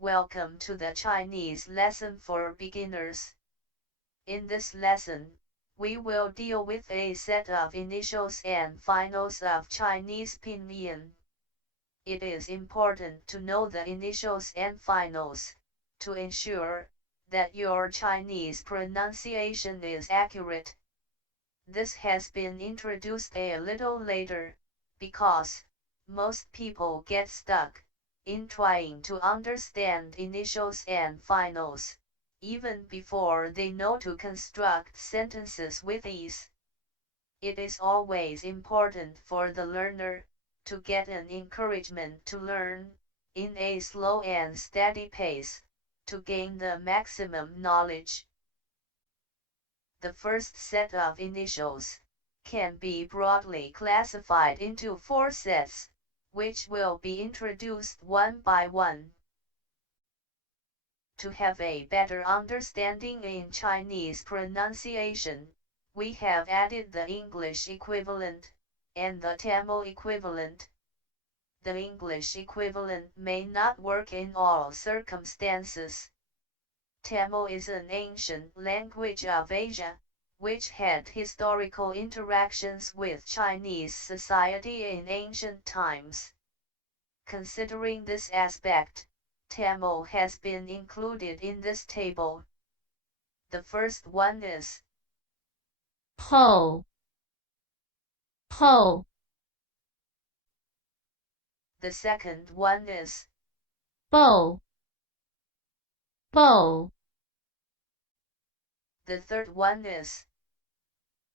Welcome to the Chinese lesson for beginners. In this lesson, we will deal with a set of initials and finals of Chinese Pinyin. It is important to know the initials and finals, to ensure that your Chinese pronunciation is accurate. This has been introduced a little later, because most people get stuck in trying to understand initials and finals, even before they know to construct sentences with ease. It is always important for the learner to get an encouragement to learn in a slow and steady pace to gain the maximum knowledge. The first set of initials can be broadly classified into 4 sets, which will be introduced one by one. To have a better understanding in Chinese pronunciation, we have added the English equivalent and the Tamil equivalent. The English equivalent may not work in all circumstances. Tamil is an ancient language of Asia, which had historical interactions with Chinese society in ancient times. Considering this aspect, Tamil has been included in this table. The first one is Po. The second one is Bo. The third one is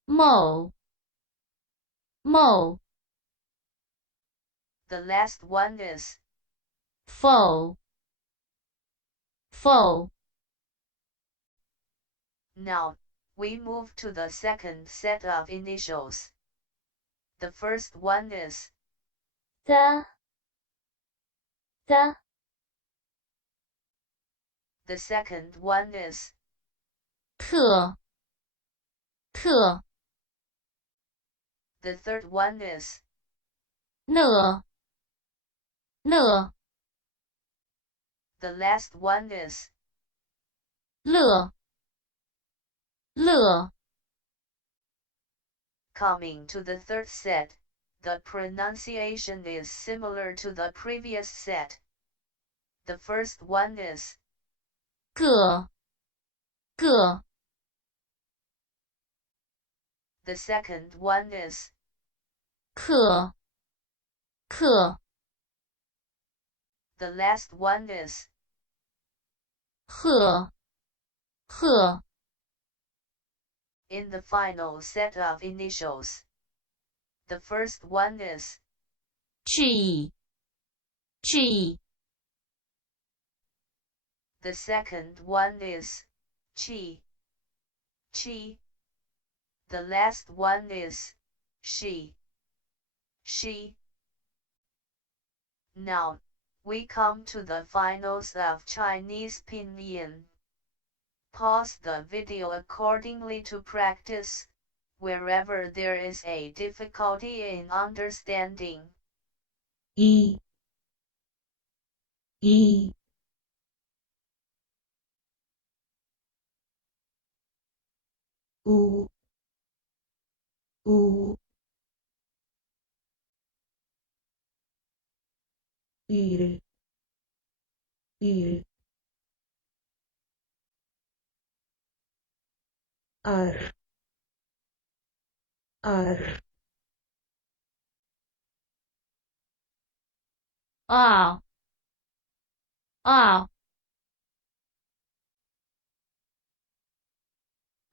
Mo. The last one is Fo. Now, we move to the second set of initials. The first one is The. The second one is Ke. The third one is Ne. The last one is Le. Coming to the third set, the pronunciation is similar to the previous set. The first one is Ge. The second one is Ke. The last one is He. In the final set of initials. The first one is G. The second one is Chi. The last one is She. Now, we come to the finals of Chinese Pinyin. Pause the video accordingly to practice, wherever there is a difficulty in understanding. U. Ir. Ar. Ah.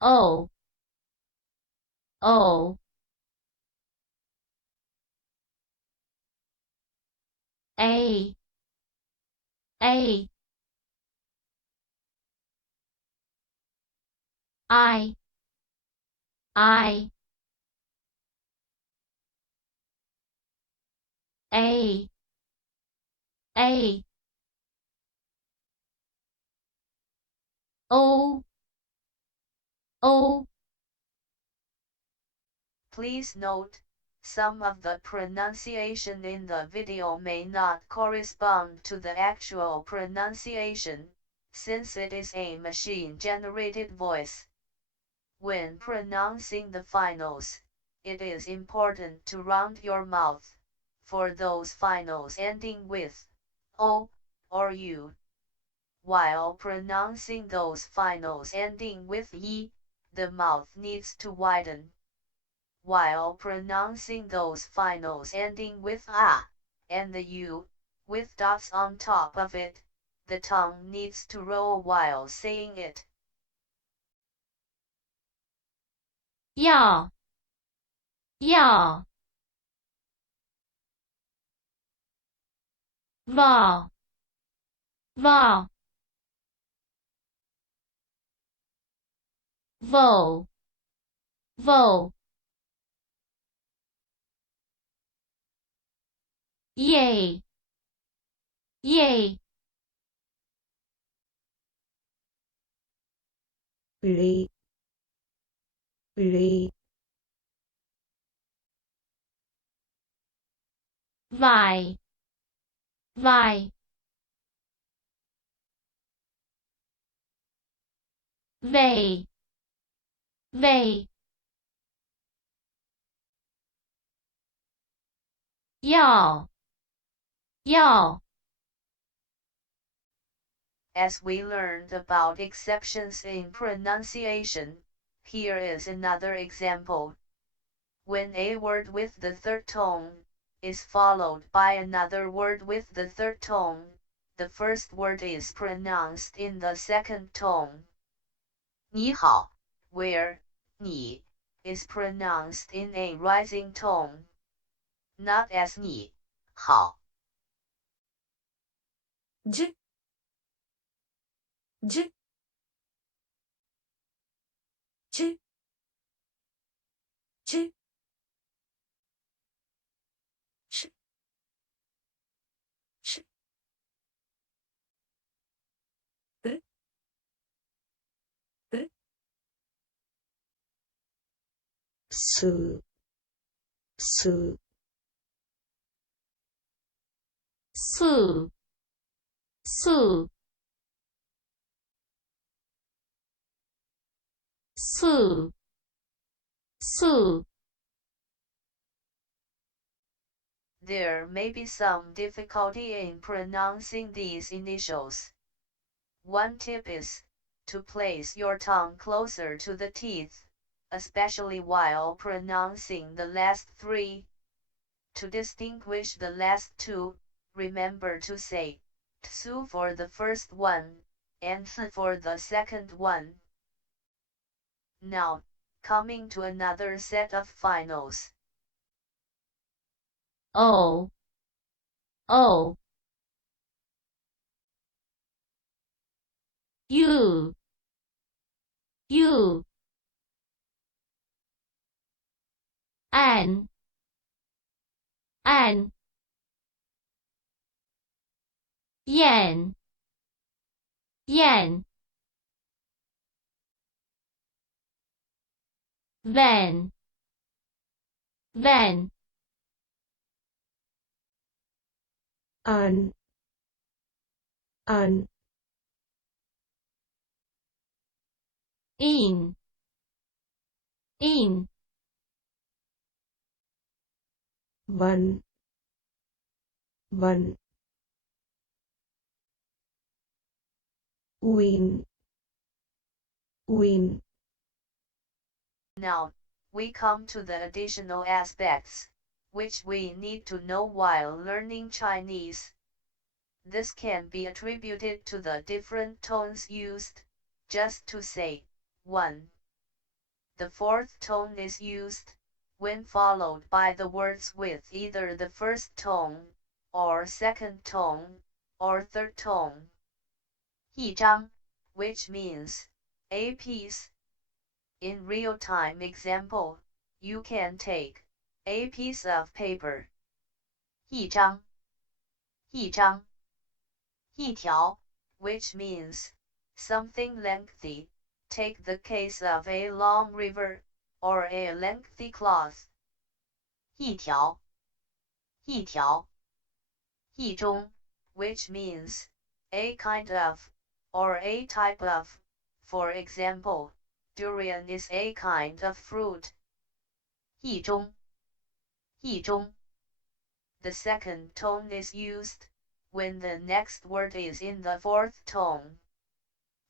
O. A. I. A. O. Please note Some of the pronunciation in the video may not correspond to the actual pronunciation, since it is a machine-generated voice. When pronouncing the finals, it is important to round your mouth, for those finals ending with o or u. While pronouncing those finals ending with yi, the mouth needs to widen. While pronouncing those finals ending with a and the u, with dots on top of it, the tongue needs to roll while saying it. 要 vowel vowel yay re vai vei要 As we learned about exceptions in pronunciation, here is another example. When a word with the third tone is followed by another word with the third tone, the first word is pronounced in the second tone. 你好, where 你 is pronounced in a rising tone, not as 你好. j j j j sh sh su su su su su su There may be some difficulty in pronouncing these initials. One tip is to place your tongue closer to the teeth, especially while pronouncing the last three. To distinguish the last two, remember to say tsu for the first one, and th for the second one. Now, coming to another set of finals. o u an yen van an in one win Now, we come to the additional aspects, which we need to know while learning Chinese. This can be attributed to the different tones used, just to say, 1. The fourth tone is used when followed by the words with either the first tone, or second tone, or third tone. 一张, which means a piece. In real-time example, you can take a piece of paper. 一张 一条, which means something lengthy. Take the case of a long river, or a lengthy cloth. 一条，一条，一种 which means a kind of, or a type of. For example, durian is a kind of fruit. 一中，一中. The second tone is used when the next word is in the fourth tone.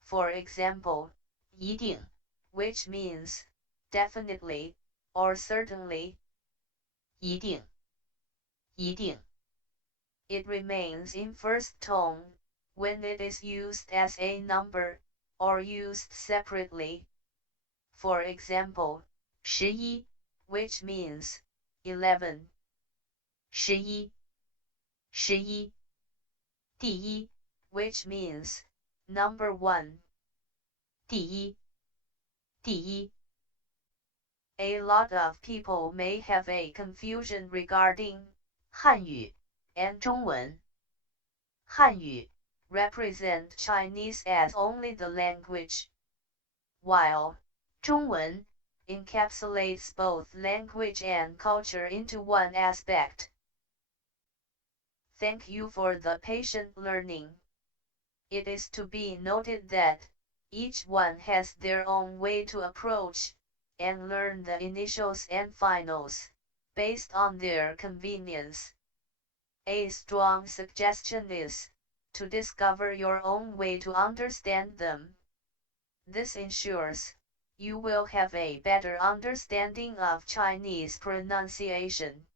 For example, 一定, which means definitely or certainly. 一定，一定. It remains in first tone when it is used as a number or used separately. For example, 11, which means 11. 11, 11. 第一, which means number one. 第一，第一. A lot of people may have a confusion regarding 汉语 and 中文. 汉语 represent Chinese as only the language, while 中文 encapsulates both language and culture into one aspect. Thank you for the patient learning. It is to be noted that each one has their own way to approach and learn the initials and finals, based on their convenience. A strong suggestion is to discover your own way to understand them. This ensures you will have a better understanding of Chinese pronunciation.